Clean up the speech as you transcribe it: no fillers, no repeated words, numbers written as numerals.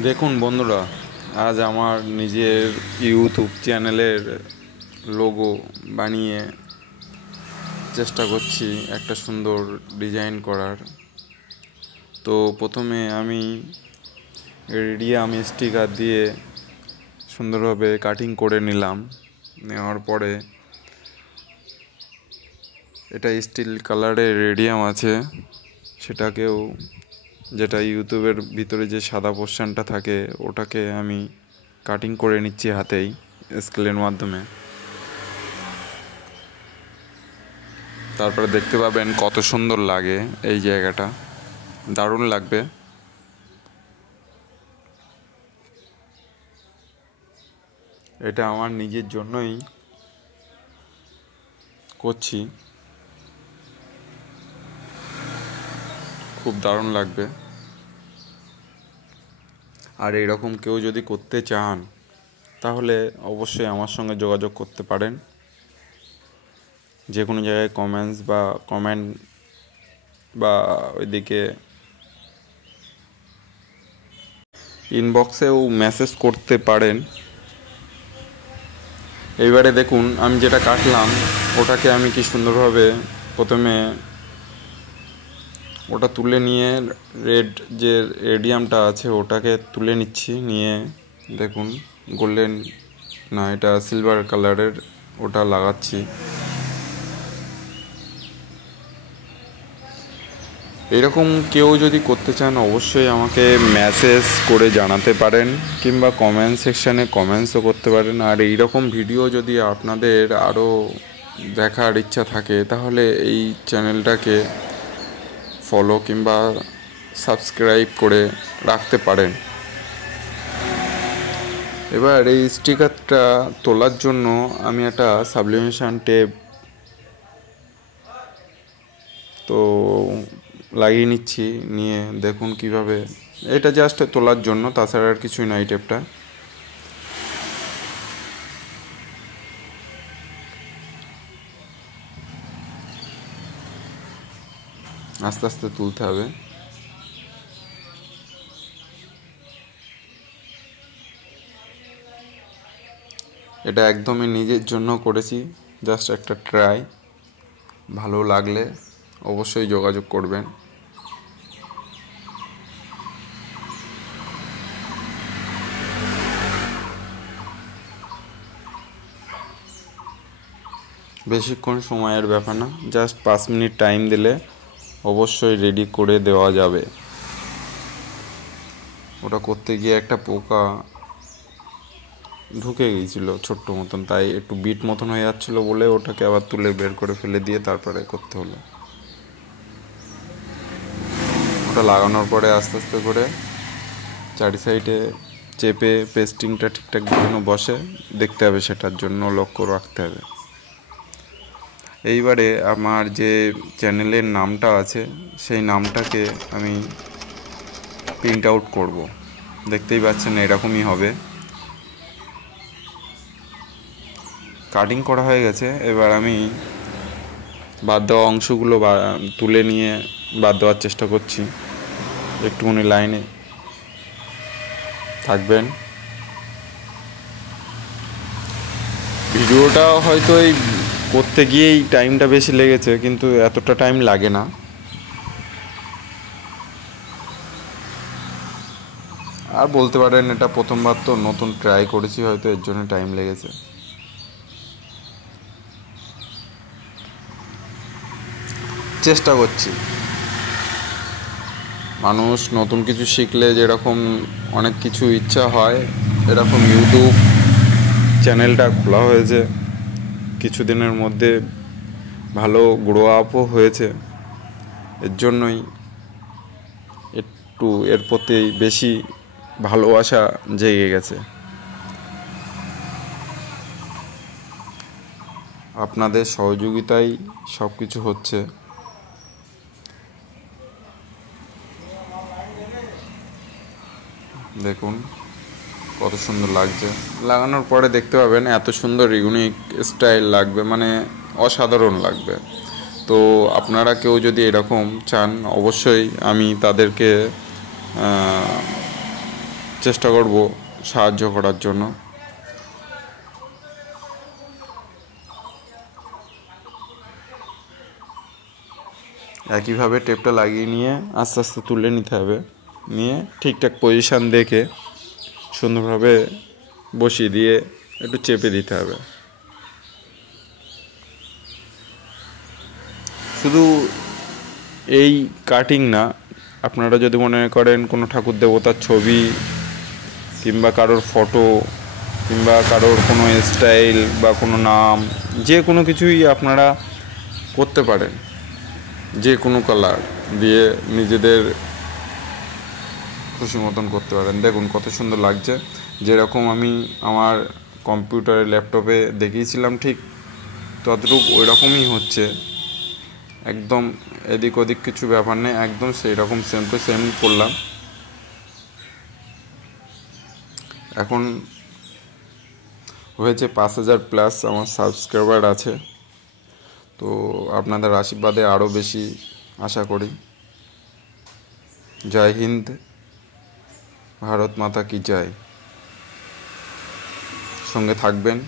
দেখুন বন্ধুরা, আজ আমার নিজের ইউটিউব চ্যানেলের লোগো বানিয়ে চেষ্টা করছি একটা সুন্দর ডিজাইন করার। তো প্রথমে আমি রেডিয়াম স্টিকার দিয়ে সুন্দরভাবে কাটিং করে নিলাম। নেওয়ার পরে এটা স্টিল কালারের রেডিয়াম আছে, সেটাকেও যেটা ইউটিউবের ভিতরে যে সাদা পোর্শনটা থাকে ওটাকে আমি কাটিং করে নিচ্ছি হাতেই স্কেলের মাধ্যমে। তারপরে দেখতে পাবেন কত সুন্দর লাগে এই জায়গাটা, দারুণ লাগবে। এটা আমার নিজের জন্যই করছি, খুব দারুণ লাগবে। আর এরকম কেউ যদি করতে চান তাহলে অবশ্যই আমার সঙ্গে যোগাযোগ করতে পারেন। যে কোনো জায়গায় কমেন্ট বা ওইদিকে ইনবক্সেও মেসেজ করতে পারেন। এইবারে দেখুন আমি যেটা কাটলাম ওটাকে আমি কি সুন্দরভাবে প্রথমে ওটা তুলে নিয়ে রেড যে রেডিয়ামটা আছে ওটাকে তুলে নিচ্ছি। নিয়ে দেখুন গোল্ডেন না, এটা সিলভার কালারের ওটা লাগাচ্ছি। এরকম কেউ যদি করতে চান অবশ্যই আমাকে মেসেজ করে জানাতে পারেন, কিংবা কমেন্ট সেকশানে কমেন্টসও করতে পারেন। আর এইরকম ভিডিও যদি আপনাদের আরও দেখার ইচ্ছা থাকে তাহলে এই চ্যানেলটাকে ফলো কিংবা সাবস্ক্রাইব করে রাখতে পারেন। এবার এই স্টিকারটা তোলার জন্য আমি একটা সাবলিমেশন টেপ তো লাগিয়ে নিচ্ছি। নিয়ে দেখুন কিভাবে, এটা জাস্ট তোলার জন্য, তাছাড়া আর কিছুই না। এই টেপটা আস্তে আস্তে তুলতে হবে। এটা একদমই নিজের জন্য করেছি, জাস্ট একটা ট্রাই। ভালো লাগলে অবশ্যই যোগাযোগ করবেন। বেশিক্ষণ সময়ের ব্যাপার না, জাস্ট 5 মিনিট টাইম দিলে অবশ্যই রেডি করে দেওয়া যাবে। ওটা করতে গিয়ে একটা পোকা ঢুকে গিয়েছিল ছোট্ট মতন, তাই একটু বিট মতন হয়ে যাচ্ছিলো বলে ওটাকে আবার তুলে বের করে ফেলে দিয়ে তারপরে করতে হলো। ওটা লাগানোর পরে আস্তে আস্তে করে চারি সাইডে চেপে পেস্টিংটা ঠিকঠাক যেন বসে দেখতে হবে, সেটার জন্য লক্ষ্য রাখতে হবে। এইবারে আমার যে চ্যানেলের নামটা আছে সেই নামটাকে আমি প্রিন্ট আউট করব। দেখতেই পাচ্ছেন এরকমই হবে। কাটিং করা হয়ে গেছে, এবার আমি বাদ দেওয়া অংশগুলো তুলে নিয়ে বাদ দেওয়ার চেষ্টা করছি। একটুখানি লাইনে থাকবেন। ভিডিওটা হয়তো এই করতে গিয়েই টাইমটা বেশি লেগেছে, কিন্তু এতটা টাইম লাগে না। আর বলতে পারেন এটা প্রথমবার তো, নতুন ট্রাই করেছি, হয়তো এর জন্য টাইম লেগেছে। চেষ্টা করছি। মানুষ নতুন কিছু শিখলে যেরকম অনেক কিছু ইচ্ছা হয়, এরকম ইউটিউব চ্যানেলটা খোলা হয়েছে কিছুদিনের মধ্যে, ভালো গ্রো আপও হয়েছে। এর জন্যই একটু এর প্রতি বেশি ভালোবাসা জেগে গেছে। আপনাদের সহযোগিতায় সব কিছু হচ্ছে। দেখুন কত সুন্দর লাগছে। লাগানোর পরে দেখতে পাবেন এত সুন্দর ইউনিক স্টাইল লাগবে, মানে অসাধারণ লাগবে। তো আপনারা কেউ যদি এরকম চান অবশ্যই আমি তাদেরকে চেষ্টা করব সাহায্য করার জন্য। একইভাবে টেপটা লাগিয়ে নিয়ে আস্তে আস্তে তুলে নিতে হবে, নিয়ে ঠিকঠাক পজিশান দেখে সুন্দরভাবে বসিয়ে দিয়ে একটু চেপে দিতে হবে। শুধু এই কাটিং না, আপনারা যদি মনে করেন কোনো ঠাকুর দেবতার ছবি কিংবা কারোর ফটো কিংবা কারোর কোনো স্টাইল বা কোনো নাম, যে কোনো কিছুই আপনারা করতে পারেন, যে কোনো কালার দিয়ে নিজেদের খুশি মতন করতে পারেন। দেখুন কত সুন্দর লাগছে, যেরকম আমি আমার কম্পিউটারে ল্যাপটপে দেখিয়েছিলাম ঠিক ততটুকু ওই রকমই হচ্ছে, একদম এদিক ওদিক কিছু ব্যাপার নেই, একদম সেই রকম সেম টু সেম করলাম। এখন হয়েছে 5,000+ আমার সাবস্ক্রাইবার আছে, তো আপনাদের আশীর্বাদে আরও বেশি আশা করি। জয় হিন্দ, ভারত মাতা কি জয়। সঙ্গে থাকবেন।